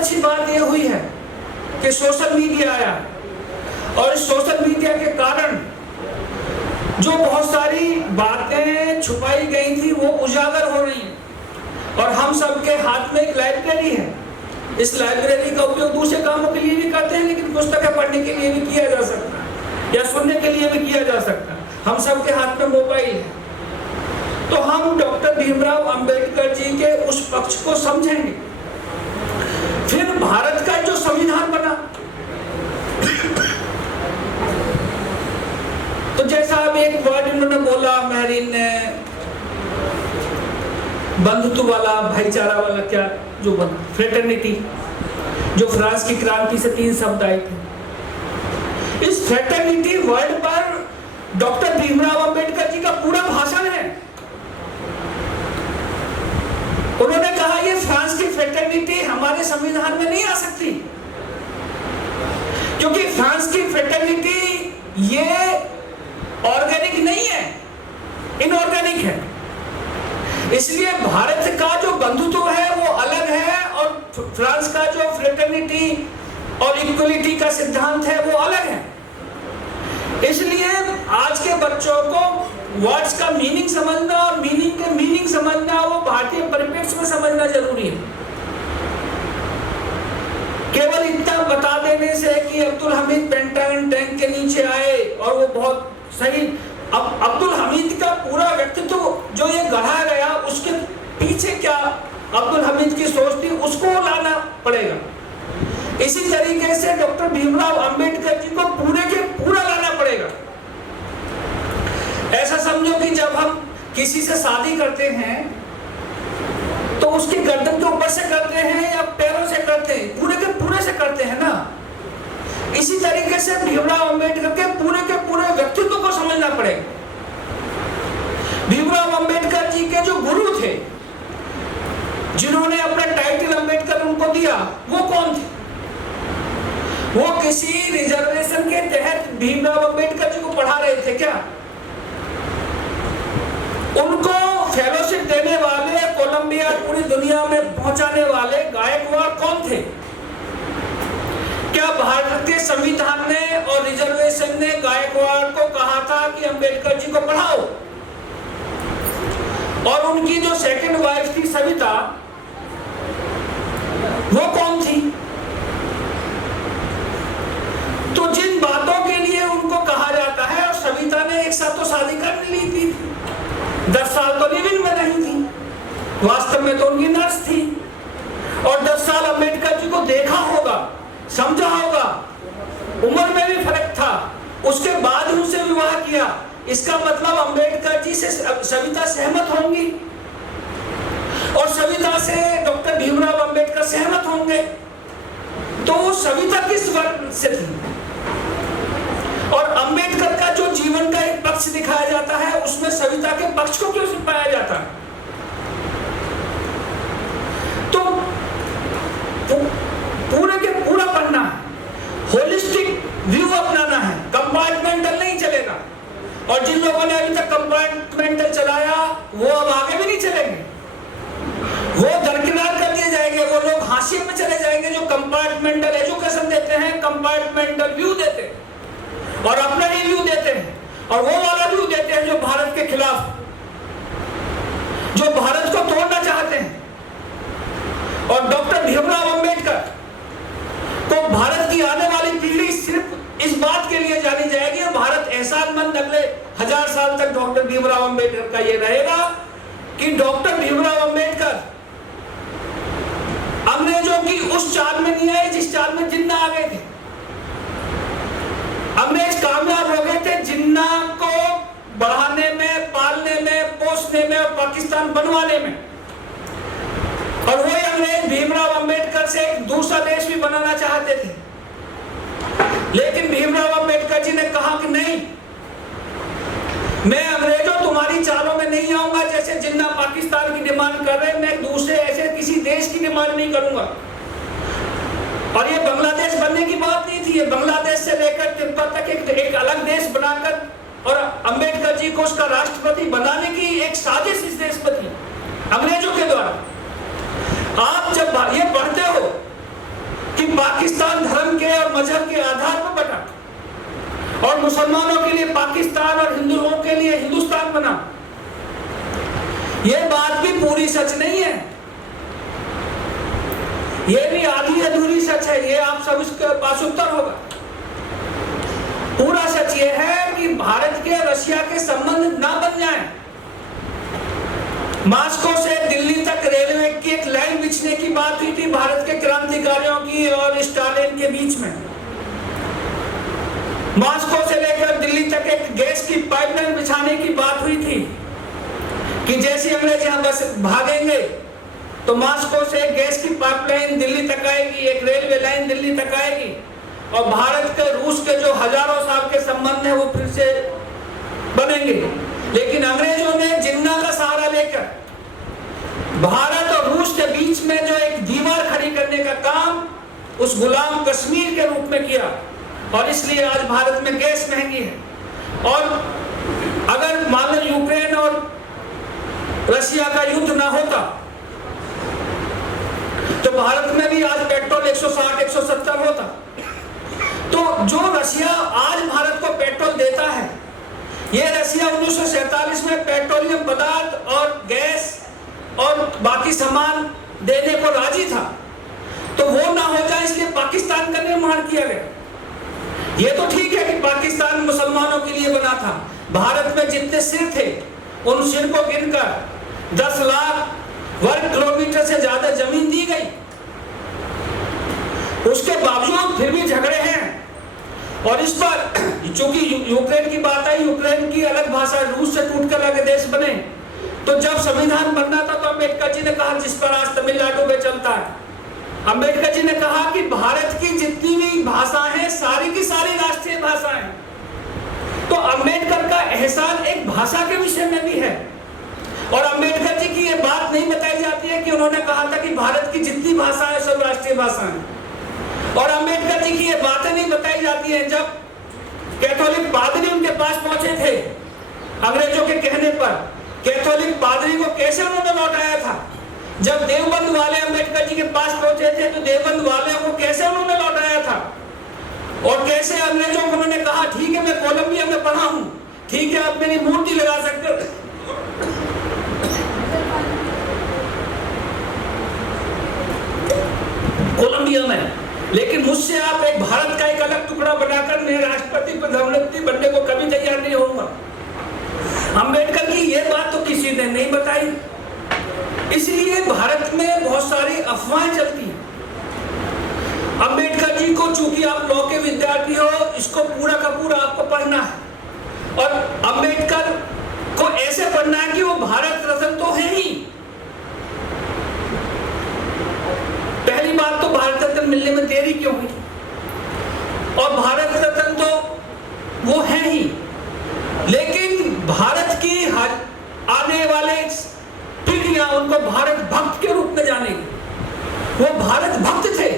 अच्छी बात यह हुई है कि सोशल मीडिया आया और इस सोशल मीडिया के कारण जो बहुत सारी बातें छुपाई गई थी वो उजागर हो रही हैं और हम सबके हाथ में एक लाइब्रेरी है। इस लाइब्रेरी का उपयोग दूसरे कामों के लिए भी करते हैं, लेकिन पुस्तकें पढ़ने के लिए भी किया जा सकता है या सुनने के लिए भी किया जा सकता है। हम सबके हाथ में मोबाइल है, तो हम डॉक्टर भीमराव अंबेडकर जी के उस पक्ष को समझेंगे। फिर भारत का जो संविधान बना, तो जैसा अब एक वर्ड इन्होंने बोला महरीन ने, बंधुत्व वाला, भाईचारा वाला, क्या जो बना, फ्रेटर्निटी, जो फ्रांस की क्रांति से 3 शब्द आए थे। इस फ्रेटर्निटी वर्ड पर डॉक्टर भीमराव अंबेडकर जी का पूरा भाषण है। उन्होंने कहा ये फ्रांस की फ्रेटर्निटी हमारे संविधान में नहीं आ सकती, क्योंकि फ्रांस की फ्रेटर्निटी ये ऑर्गेनिक नहीं है, इनऑर्गेनिक है। इसलिए भारत का जो बंधुत्व है वो अलग है और फ्रांस का जो फ्रेटर्निटी और इक्वलिटी का सिद्धांत है वो अलग है। इसलिए आज के बच्चों को वर्ड्स का मीनिंग समझना और मीनिंग के मीनिंग समझना वो भारतीय परिप्रेक्ष्य में समझना जरूरी है। केवल इतना बता देने से कि अब्दुल हमीद पेंटागन टैंक के नीचे आए और वो बहुत सही, अब अब्दुल हमीद का पूरा व्यक्तित्व जो ये गढ़ा गया उसके पीछे क्या अब्दुल हमीद की सोच थी उसको लाना पड़ेगा। इसी तरीके से डॉक्टर भीमराव अंबेडकर जी को पूरे के पूरा लाना पड़ेगा। ऐसा समझो कि जब हम किसी से शादी करते हैं तो उसकी गर्दन के ऊपर से करते हैं या पैरों से करते हैं, पूरे के पूरे से करते हैं ना। इसी तरीके से भीमराव अंबेडकर के पूरे व्यक्तित्व को समझना पड़ेगा। भीमराव अंबेडकर जी के जो गुरु थे, जिन्होंने अपना टाइटल अंबेडकर उनको दिया, वो कौन थे? वो किसी रिजर्वेशन के तहत भीमराव अंबेडकर जी को पढ़ा रहे थे क्या? उनको फेलोशिप देने वाले, कोलंबिया पूरी दुनिया में पहुंचाने वाले गायकवाड़ कौन थे? क्या भारतीय संविधान ने और रिजर्वेशन ने गायकवाड़ को कहा था कि अंबेडकर जी को पढ़ाओ? और उनकी जो सेकंड वाइफ थी सविता, वो कौन थी? तो जिन बातों के लिए उनको कहा जाता है, और सविता ने एक साथ तो शादी कर ली थी, 10 साल तो लिव इन में नहीं थी, वास्तव में तो उनकी नर्स थी, और 10 साल अंबेडकर जी को देखा होगा, समझा होगा, उम्र में भी फर्क था, उसके बाद उनसे विवाह किया। इसका मतलब अंबेडकर जी से सविता सहमत होंगी और सविता से डॉक्टर भीमराव अंबेडकर सहमत होंगे। तो सविता किस वर्ग से थी? और अंबेडकर का जो जीवन का एक पक्ष दिखाया जाता है उसमें सविता के पक्ष को क्यों पाया जाता है? तो पूरे के पूरा पढ़ना है, होलिस्टिक व्यू अपनाना है, कंपार्टमेंटल नहीं चलेगा। और जिन लोगों ने अभी तक कंपार्टमेंटल चलाया वो अब आगे भी नहीं चलेंगे, वो दरकिनार कर दिए जाएंगे। वो लोग हाशिए में चले जाएंगे जो कंपार्टमेंटल एजुकेशन देते हैं, कंपार्टमेंटल व्यू देते हैं और अपना ही व्यू देते हैं, और वो वाला व्यू देते हैं जो भारत के खिलाफ, जो भारत को तोड़ना चाहते हैं। और डॉक्टर भीमराव अंबेडकर को भारत की आने वाली पीढ़ी सिर्फ इस बात के लिए जानी जाएगी और भारत एहसानमंद अगले 1000 साल तक डॉक्टर भीमराव अंबेडकर का ये रहेगा कि डॉक्टर भीमराव अंबेडकर अंग्रेजों की उस चाल में नहीं आए जिस चाल में जिन्ना आ गए थे। अंग्रेज कामयाब हो गए थे जिन्ना को बढ़ाने में, पालने में, पोसने में और पाकिस्तान बनवाने में। और वही अंग्रेज भीमराव अंबेडकर से एक दूसरा देश भी बनाना चाहते थे, लेकिन भीमराव अंबेडकर जी ने कहा कि नहीं, मैं अंग्रेजों तुम्हारी चालों में नहीं आऊंगा। जैसे जिन्ना पाकिस्तान की डिमांड कर रहे हैं, मैं दूसरे ऐसे किसी देश की डिमांड नहीं करूंगा। और ये बांग्लादेश बनने की बात नहीं थी, ये बांग्लादेश से लेकर तिब्बत तक एक अलग देश बनाकर और अंबेडकर जी को उसका राष्ट्रपति बनाने की एक साजिश इस देश में थी अंग्रेजों के द्वारा। आप जब ये पढ़ते हो मजहब के आधार पर बटा और मुसलमानों के लिए पाकिस्तान और हिंदुओं के लिए हिंदुस्तान बना। यह बात भी पूरी सच नहीं है, यह भी आधी अधूरी सच है। यह आप सब इसके पास उत्तर होगा। पूरा सच यह है कि भारत के रशिया के संबंध ना बन जाए। मॉस्को से दिल्ली तक रेलवे की एक लाइन बिछने की बात हुई थी भारत के क्रांतिकारियों की और स्टालिन के बीच में। मॉस्को से लेकर दिल्ली तक एक गैस की पाइपलाइन बिछाने की बात हुई थी कि जैसे अंग्रेज यहां बस भागेंगे तो मॉस्को से गैस की पाइपलाइन दिल्ली तक आएगी, एक रेलवे लाइन दिल्ली तक आएगी और भारत के रूस के जो हजारों साल के संबंध है वो फिर से बनेंगे। लेकिन अंग्रेजों ने जिन्ना का सहारा लेकर भारत और रूस के बीच में जो एक दीवार खड़ी करने का काम उस गुलाम कश्मीर के रूप में किया और इसलिए आज भारत में गैस महंगी है। और अगर मान लो यूक्रेन और रशिया का युद्ध ना होता तो भारत में भी आज पेट्रोल 160-170 होता। तो जो रशिया आज भारत को पेट्रोल देता है, ये रशिया 1947 में पेट्रोलियम पदार्थ और गैस और बाकी सामान देने को राजी था। तो वो ना हो जाए इसलिए पाकिस्तान का निर्माण किया गया। ये तो ठीक है कि पाकिस्तान मुसलमानों के लिए बना था। भारत में जितने सिर थे उन सिर को गिनकर 10 लाख वर्ग किलोमीटर से ज्यादा जमीन दी गई। उसके बावजूद फिर भी झगड़े हैं। और इस पर चूंकि यूक्रेन की बात आई, यूक्रेन की अलग भाषा, रूस से टूटकर अलग देश बने। तो जब संविधान बनना था तो अम्बेडकर जी ने कहा, जिस पर आज तमिलनाडु में चलता है, अम्बेडकर जी ने कहा कि भारत की जितनी भी भाषा है सारी की सारी राष्ट्रीय भाषाएं। तो अम्बेडकर का एहसान एक भाषा के विषय में भी है। और अम्बेडकर जी की ये बात नहीं बताई जाती है कि उन्होंने कहा था कि भारत की जितनी भाषा है सब राष्ट्रीय भाषाएं। और अम्बेडकर जी की ये बातें नहीं बताई जाती है जब कैथोलिक पादरी उनके पास पहुंचे थे अंग्रेजों के कहने पर। कैथोलिक पादरी को कैसे उन्होंने लौटाया था। जब देवबंद वाले अम्बेडकर जी के पास पहुंचे थे तो देवबंद वाले को कैसे उन्होंने लौटाया था। और कैसे अंग्रेजों को उन्होंने कहा, ठीक है मैं कोलंबिया में पढ़ा हूं, ठीक है आप मेरी मूर्ति लगा सकते हो, कोलंबिया में, लेकिन मुझसे आप एक भारत का एक अलग टुकड़ा बनाकर मेरे राष्ट्रपति प्रधानमंत्री बनने को कभी तैयार नहीं होऊंगा। अंबेडकर की यह बात तो किसी ने नहीं बताई। इसलिए भारत में बहुत सारी अफवाहें चलती हैं। अंबेडकर जी को, चूंकि आप लॉ के विद्यार्थी हो, इसको पूरा का पूरा आपको पढ़ना है और अंबेडकर को ऐसे पढ़ना है कि वो भारत रत्न तो है ही। पहली बात तो भारत रत्न मिलने में देरी क्यों हुई, और भारत रत्न तो वो है ही, लेकिन भारत की आने वाले पीढ़ियां उनको भारत भक्त के रूप में जानेंगे। वो भारत भक्त थे।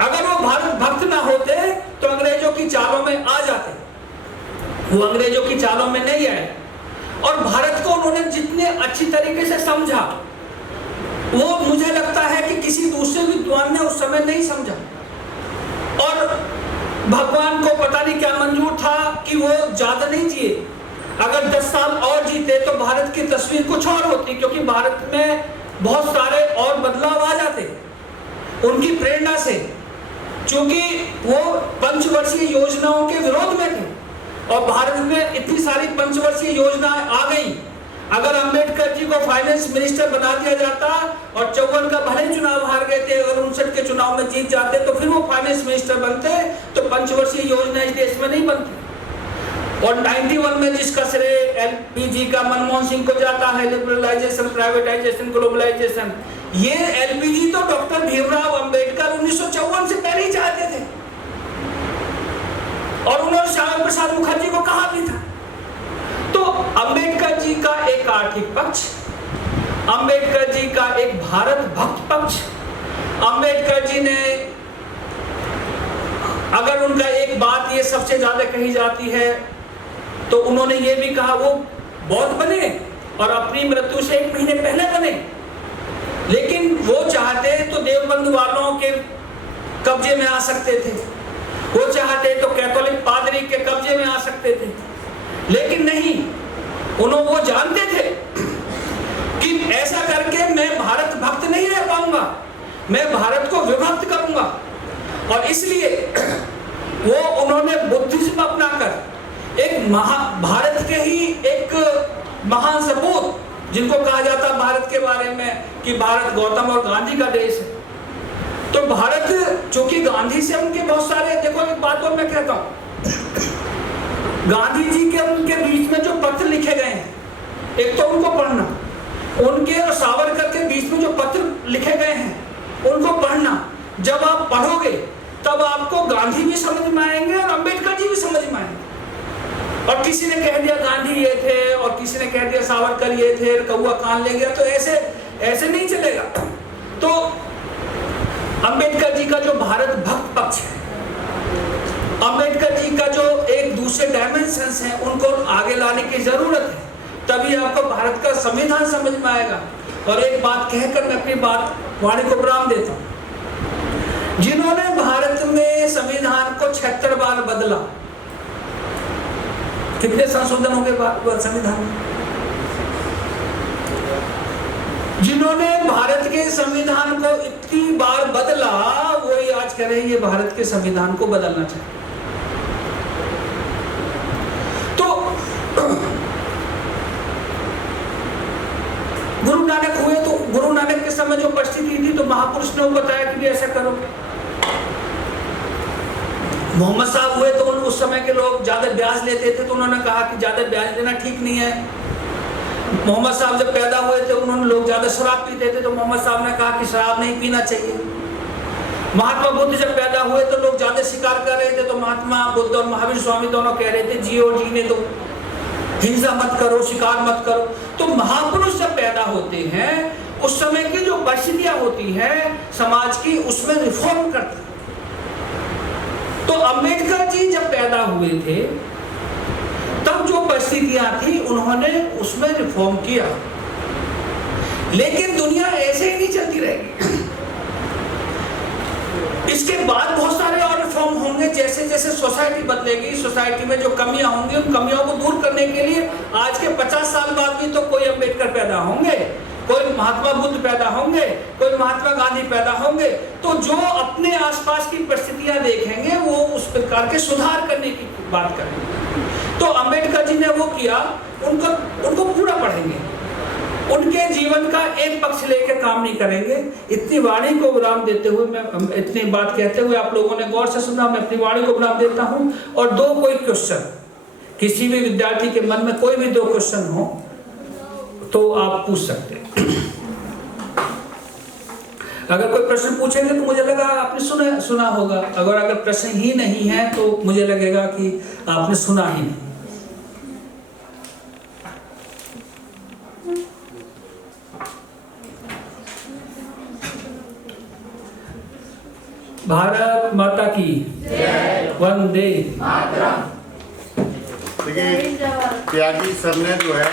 अगर वो भारत भक्त ना होते तो अंग्रेजों की चालों में आ जाते। वो अंग्रेजों की चालों में नहीं आए और भारत को उन्होंने जितने अच्छी तरीके से समझा वो मुझे लगता है कि किसी दूसरे विद्वान ने उस समय नहीं समझा। और भगवान को पता नहीं क्या मंजूर था कि वो ज्यादा नहीं जिए। अगर 10 साल और जीते तो भारत की तस्वीर कुछ और होती, क्योंकि भारत में बहुत सारे और बदलाव आ जाते उनकी प्रेरणा से। क्योंकि वो पंचवर्षीय योजनाओं के विरोध में थे और भारत में इतनी सारी पंचवर्षीय योजनाएं आ गई। अगर अंबेडकर जी को फाइनेंस मिनिस्टर बना दिया जाता और 54 का भले चुनाव हार गए थे, अगर 59 के चुनाव में जीत जाते तो फिर वो फाइनेंस मिनिस्टर बनते, तो पंचवर्षीय योजना इस देश में नहीं बनती। और 91 में जिसका श्रेय एलपीजी का मनमोहन सिंह को जाता है, लिबरलाइजेशन, प्राइवेटाइजेशन, ग्लोबलाइजेशन, ये एलपीजी तो डॉक्टर भीमराव अंबेडकर 1954 से पहले ही चाहते थे और उन्होंने श्यामा प्रसाद मुखर्जी को कहा भी था। तो अंबेडकर जी का एक आर्थिक पक्ष, अंबेडकर जी का एक भारत भक्त पक्ष, अंबेडकर जी ने, अगर उनका एक बात ये सबसे ज्यादा कही जाती है तो उन्होंने ये भी कहा वो बौद्ध बने और अपनी मृत्यु से 1 महीने पहले बने, लेकिन वो चाहते तो देवबंद वालों के कब्जे में आ सकते थे। वो चाहते तो कैथोलिक पादरी के कब्जे में आ सकते थे, लेकिन नहीं, वो जानते थे कि ऐसा करके मैं भारत भक्त नहीं रह पाऊंगा, मैं भारत को विभक्त करूंगा। और इसलिए उन्होंने बुद्धिज्म अपनाकर एक भारत के ही एक महान सपूत, जिनको कहा जाता भारत के बारे में कि भारत गौतम और गांधी का देश है। तो भारत, चूंकि गांधी से उनके बहुत सारे, देखो एक बात और मैं कहता हूं, गांधी जी के उनके बीच में जो पत्र लिखे गए हैं, एक तो उनको पढ़ना, उनके और सावरकर के बीच में जो पत्र लिखे गए हैं उनको पढ़ना। जब आप पढ़ोगे तब आपको गांधी भी समझ में आएंगे और अंबेडकर जी भी समझ में आएंगे। और किसी ने कह दिया गांधी ये थे और किसी ने कह दिया सावरकर ये थे, कौआ कान ले गया, तो ऐसे नहीं चलेगा। तो अंबेडकर जी का जो भारत भक्त पक्ष है, अंबेडकर जी का जो एक दूसरे डायमेंशंस हैं, उनको आगे लाने की जरूरत है, तभी आपको भारत का संविधान समझ में आएगा। और एक बात कहकर मैं अपनी बात वाणी को विराम देता हूं। जिन्होंने भारत में संविधान को 76 बार बदला, कितने संशोधन हो गए संविधान में? जिन्होंने भारत के संविधान को इतनी बार बदला, वही आज कह रहे हैं ये भारत के संविधान को बदलना चाहिए। तो गुरु नानक हुए, तो गुरु नानक के समय जो परिस्थिति थी, तो महापुरुष ने बताया कि ऐसा करो। मोहम्मद साहब हुए तो उस समय के लोग ज्यादा ब्याज लेते थे, तो उन्होंने कहा कि ज्यादा ब्याज लेना ठीक नहीं है। मोहम्मद साहब जब पैदा हुए थे, उन्होंने लोग ज्यादा शराब पीते थे, तो मोहम्मद साहब ने कहा कि शराब नहीं पीना चाहिए। महात्मा बुद्ध जब पैदा हुए तो लोग ज्यादा शिकार कर रहे थे, तो महात्मा बुद्ध और महावीर स्वामी दोनों कह रहे थे जियो जीने दो, हिंसा मत करो, शिकार मत करो। तो महापुरुष जब पैदा होते हैं, उस समय की जो परिस्थितियां होती हैं समाज की, उसमें रिफॉर्म करते। तो अंबेडकर जी जब पैदा हुए थे, तब जो परिस्थितियां थी उन्होंने उसमें रिफॉर्म किया। लेकिन दुनिया ऐसे ही नहीं चलती रहेगी। इसके बाद बहुत सारे और रिफॉर्म होंगे। जैसे जैसे सोसाइटी बदलेगी, सोसाइटी में जो कमियां होंगी, उन कमियों को दूर करने के लिए आज के 50 साल बाद भी तो कोई अंबेडकर पैदा होंगे, कोई महात्मा बुद्ध पैदा होंगे, कोई महात्मा गांधी पैदा होंगे। तो जो अपने आसपास की परिस्थितियां देखेंगे, वो उस प्रकार के सुधार करने की बात करेंगे। तो अंबेडकर जी ने वो किया, उनको पूरा पढ़ेंगे, उनके जीवन का एक पक्ष लेकर काम नहीं करेंगे। इतनी वाणी को विराम देते हुए, मैं इतनी बात कहते हुए, आप लोगों ने गौर से सुना, मैं अपनी वाणी को विराम देता हूं। और दो कोई क्वेश्चन, किसी भी विद्यार्थी के मन में कोई भी दो क्वेश्चन हो तो आप पूछ सकते हैं। अगर कोई प्रश्न पूछेंगे तो मुझे लगा आपने सुना होगा, अगर प्रश्न ही नहीं है तो मुझे लगेगा कि आपने सुना ही नहीं। भारत माता की वंदे मातरम। देखिए त्यागी सर ने जो है